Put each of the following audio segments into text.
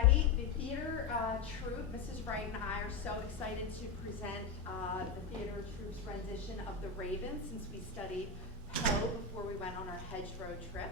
everybody. The theater troupe, Mrs. Wright and I are so excited to present the theater troupe's rendition of The Raven, since we studied Poe before we went on our hedgerow trip.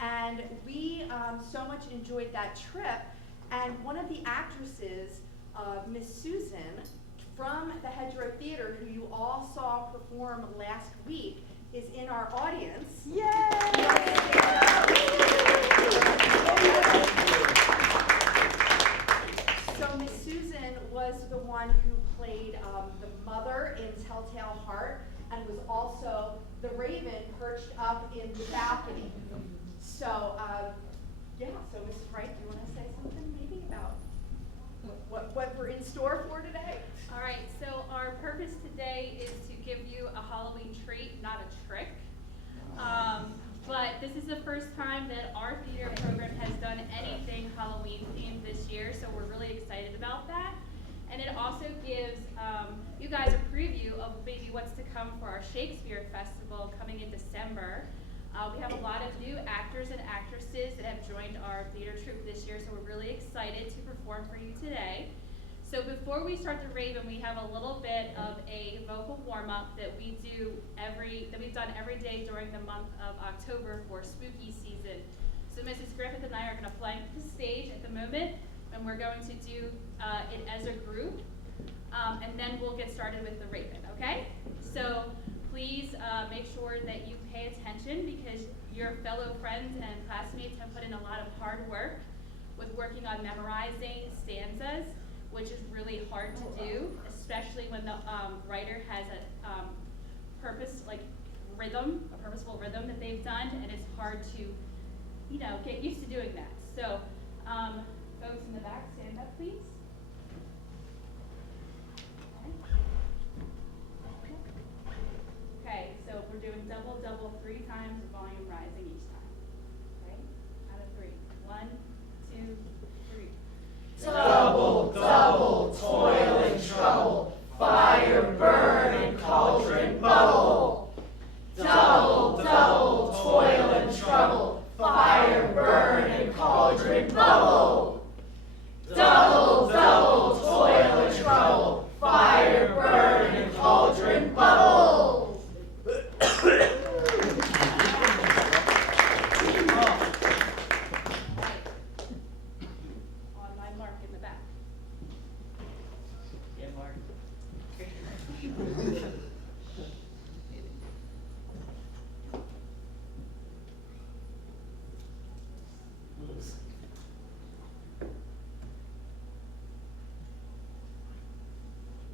And we so much enjoyed that trip, and one of the actresses, Miss Susan, from the Hedgerow Theater, who you all saw perform last week, is in our audience. Yay! So Miss Susan was the one who played the mother in Telltale Heart, and was also the raven perched up in the balcony. So, yeah, so Mrs. Wright, do you want to say something maybe about what we're in store for today? All right, so our purpose today is to give you a Halloween treat, not a trick. But this is the first time that our theater program has done anything Halloween themed this year, so we're really excited about that. And it also gives you guys a preview of maybe what's to come for our Shakespeare Festival coming in December. We have a lot of new actors and actresses that have joined our theater troupe this year, so we're really excited to perform for you today. So before we start The Raven, we have a little bit of a vocal warm-up that we've done every day during the month of October for spooky season. So Mrs. Griffith and I are going to flank the stage at the moment, and we're going to do it as a group, and then we'll get started with The Raven, okay? So please make sure that you pay attention, because your fellow friends and classmates have put in a lot of hard work with working on memorizing stanzas, which is really hard to do, especially when the writer has a purposeful rhythm that they've done, and it's hard to, get used to doing that. So, folks in the back, stand up, please. Okay, so we're doing double, double 3 times, volume rising each time. Okay, out of 3. 1, 2, 3. Double, double, toil and trouble, fire burn and cauldron bubble. Double, double, toil and trouble, fire burn and cauldron bubble. Double, double, toil and trouble, fire burn and cauldron bubble.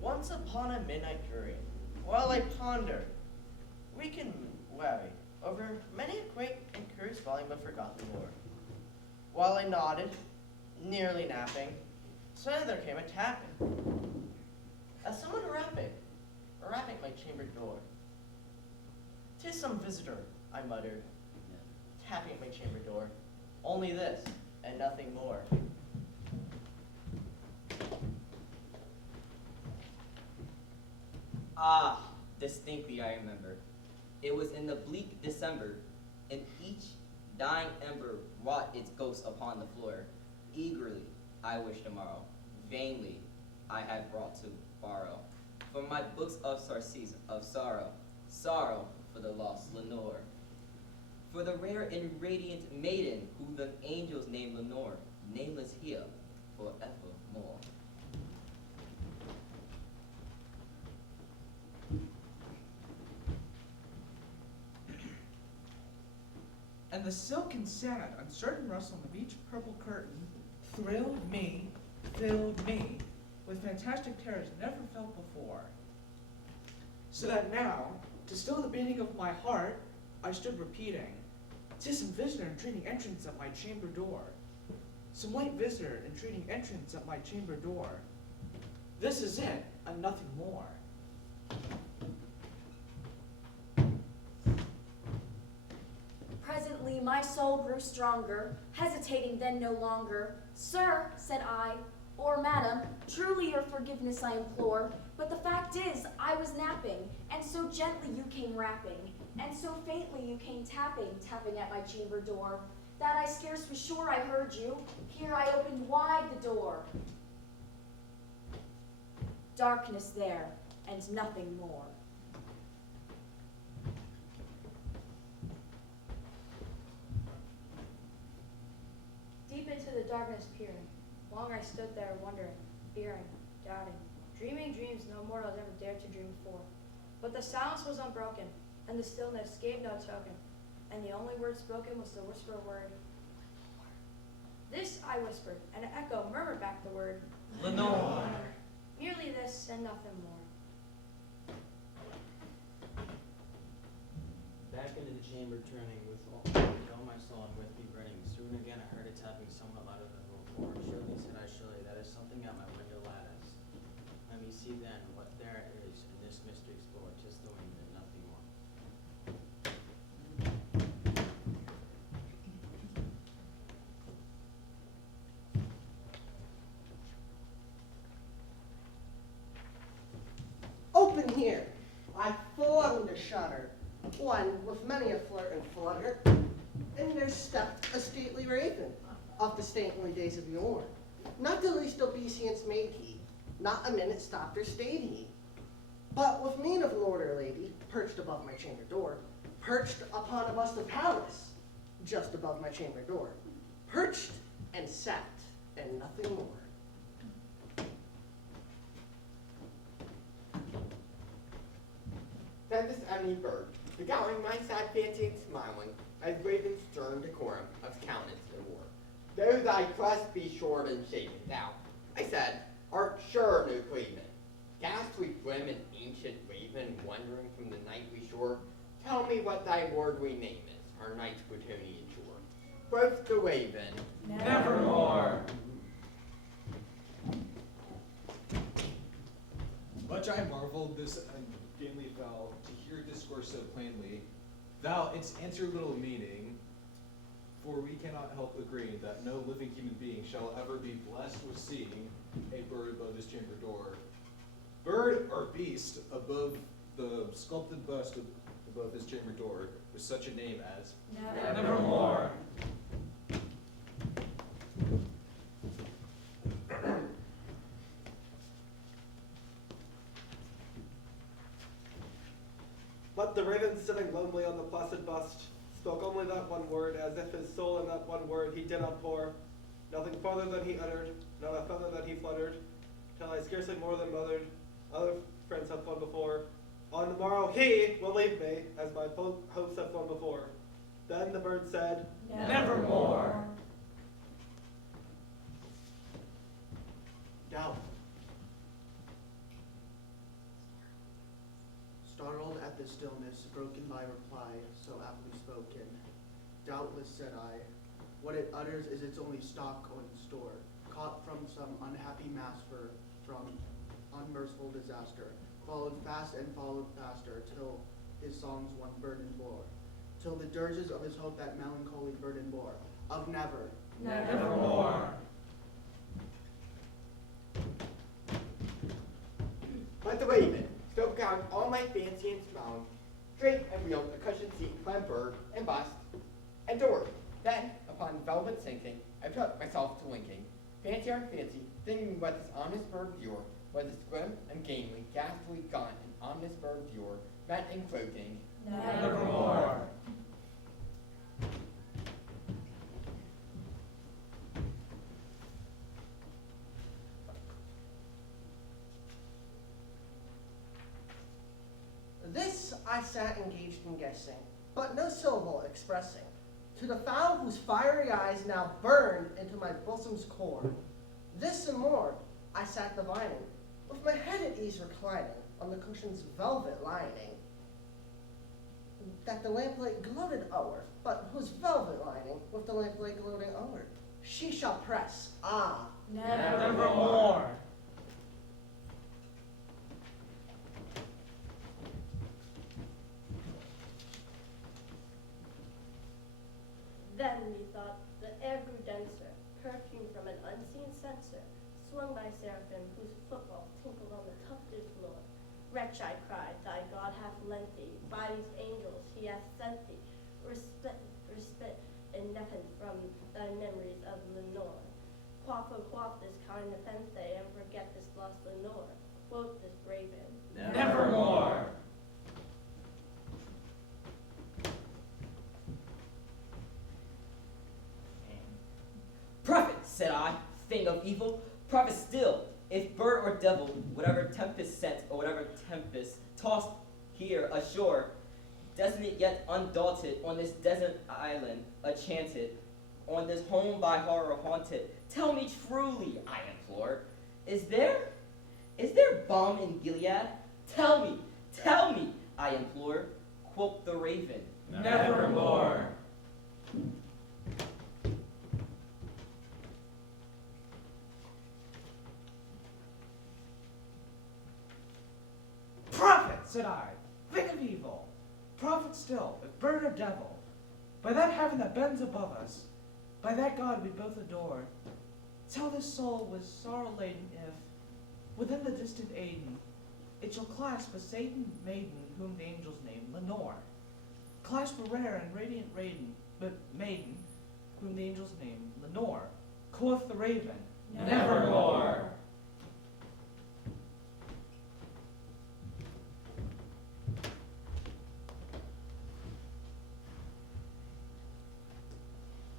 Once upon a midnight dream, while I ponder, we can worry over many a great and curious volume of forgotten lore. While I nodded, nearly napping, suddenly there came a tapping. As someone rapping at my chamber door. "'Tis some visitor," I muttered, tapping at my chamber door. "Only this, and nothing more." Ah, distinctly I remember. It was in the bleak December, and each dying ember wrought its ghost upon the floor. Eagerly I wished tomorrow, vainly I had brought to borrow from my books of surcease, of sorrow, sorrow for the lost Lenore, for the rare and radiant maiden who the angels named Lenore, nameless here forevermore. And the silken, sad, uncertain rustling of each purple curtain thrilled me, filled me with fantastic terrors never felt before. So that now, to still the beating of my heart, I stood repeating, "'Tis some visitor entreating entrance at my chamber door. Some white visitor entreating entrance at my chamber door. This is it, and nothing more." Presently my soul grew stronger, hesitating then no longer. "Sir," said I, "or madam, truly your forgiveness I implore, but the fact is I was napping, and so gently you came rapping, and so faintly you came tapping, tapping at my chamber door. that I scarce was sure I heard you. Here I opened wide the door. Darkness there, and nothing more. Deep into the darkness peering, long I stood there wondering, fearing, doubting, dreaming dreams no mortals ever dared to dream before. But the silence was unbroken, and the stillness gave no token, and the only word spoken was the whisper word. This I whispered, and an echo murmured back the word. Lenore. Merely this and nothing more. Back into the chamber turning with all my soul and with me grinning. Soon again I heard it tapping somewhat louder than before. Surely, said I, surely, that is something at my window lattice. Let me see then what there is in this mystery explored. 'Tis the wind and nothing more. Open here. I flung the shutter, one with many a flirt and flutter, and there stepped a stately raven of the stately days of yore. Not the least obeisance made he, not a minute stopped or stayed he, but with mien of lord or lady, perched above my chamber door, perched upon a bust of Pallas, just above my chamber door, perched and sat, and nothing more. Then this ebony bird, beguiling my sad fancy and smiling, as raven's stern decorum of countenance and war. Though thy crest be short and shaven, thou, I said, art sure no craven. Ghastly grim and ancient raven, wandering from the nightly shore, tell me what thy lordly name is, our night's Plutonian shore. Quoth the raven, Nevermore. Much I marveled this ungainly fowl to hear discourse so plainly. Thou, its answer little meaning, for we cannot help agreeing that no living human being shall ever be blessed with seeing a bird above his chamber door. Bird or beast above the sculpted bust above his chamber door with such a name as Nevermore. But the raven sitting lonely on the placid bust spoke only that one word, as if his soul in that one word he did outpour. Nothing farther than he uttered, not a feather that he fluttered, till I scarcely more than mothered. Other friends have flown before. On the morrow he will leave me, as my hopes have flown before. Then the bird said, Nevermore. Doubt. Startled at the stillness, broken by reply so aptly spoken. Doubtless, said I, what it utters is its only stock on store, caught from some unhappy master, from unmerciful disaster, followed fast and followed faster, till his songs one burden bore, till the dirges of his hope that melancholy burden bore, of never. Nevermore. but the raven, still beguiling all my fancy and smiling, straight and wheeled a cushioned seat for my bird and bust, and door. Then, upon velvet sinking, I took myself to linking, fancy on fancy, thinking what this honest bird viewer, what this grim and gamely, ghastly, gaunt, and honest bird viewer meant in cloaking. Nevermore. This I sat engaged in guessing, but no syllable expressing, to the fowl whose fiery eyes now burned into my bosom's core. This and more I sat divining, with my head at ease reclining on the cushion's velvet lining, that the lamplight gloated o'er, but whose velvet lining with the lamplight gloating o'er, she shall press, Nevermore. Then methought the air grew denser, perfumed from an unseen censer, swung by seraphim whose footfall tinkled on the tufted floor. Wretch, I cried, thy God hath lent thee, by these angels he hath sent thee, respite in heaven from thy memories of Lenore. Quaff, oh, quaff this kind nepenthe, and forget this lost Lenore. Quoth this raven. Nevermore. Prophet, said I, thing of evil, prophet still, if bird or devil, whatever tempest sent or whatever tempest tossed here ashore, desolate yet undaunted, on this desert island enchanted, on this home by horror haunted, tell me truly, I implore, is there balm in Gilead? Tell me, I implore, quoth the raven. Nevermore. Prophet, said I, thing of evil, prophet still, if bird or devil, by that heaven that bends above us, by that God we both adore, tell this soul was sorrow laden if, within the distant Aden, it shall clasp a Satan maiden whom the angels name Lenore. Clasp a rare and radiant maiden whom the angels name Lenore. Quoth the raven, Nevermore.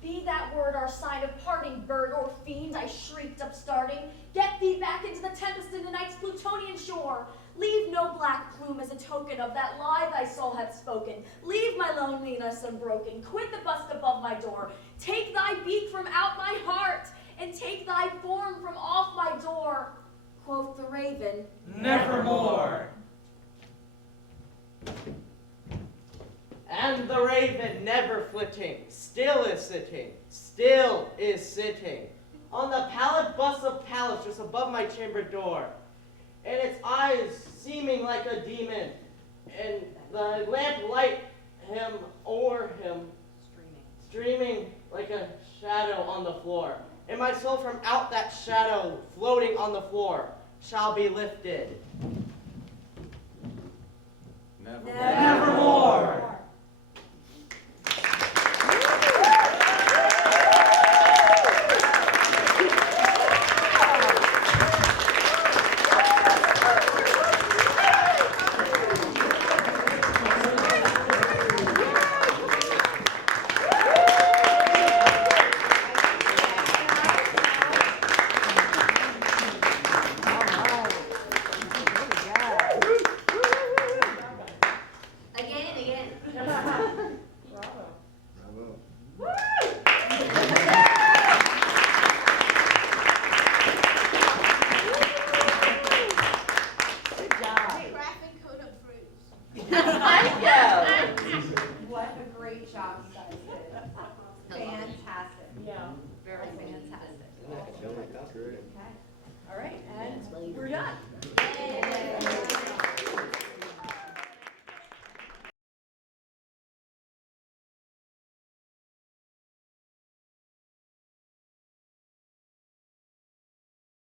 Be that word our sign of parting, bird or fiend, I shrieked upstarting. Get thee back into the tempest in the night's Plutonian shore. Leave no black plume as a token of that lie thy soul hath spoken. Leave my loneliness unbroken. Quit the bust above my door. Take thy beak from out my heart, and take thy form from off my door. Quoth the raven, Nevermore. And the raven, never flitting, still is sitting, on the pallid bust of palace just above my chamber door, and its eyes seeming like a demon, and the lamp light him o'er him, streaming like a shadow on the floor, and my soul from out that shadow floating on the floor shall be lifted. Nevermore. What a great job you guys did. Fantastic. Yeah. Very fantastic. Okay. All right, and we're done.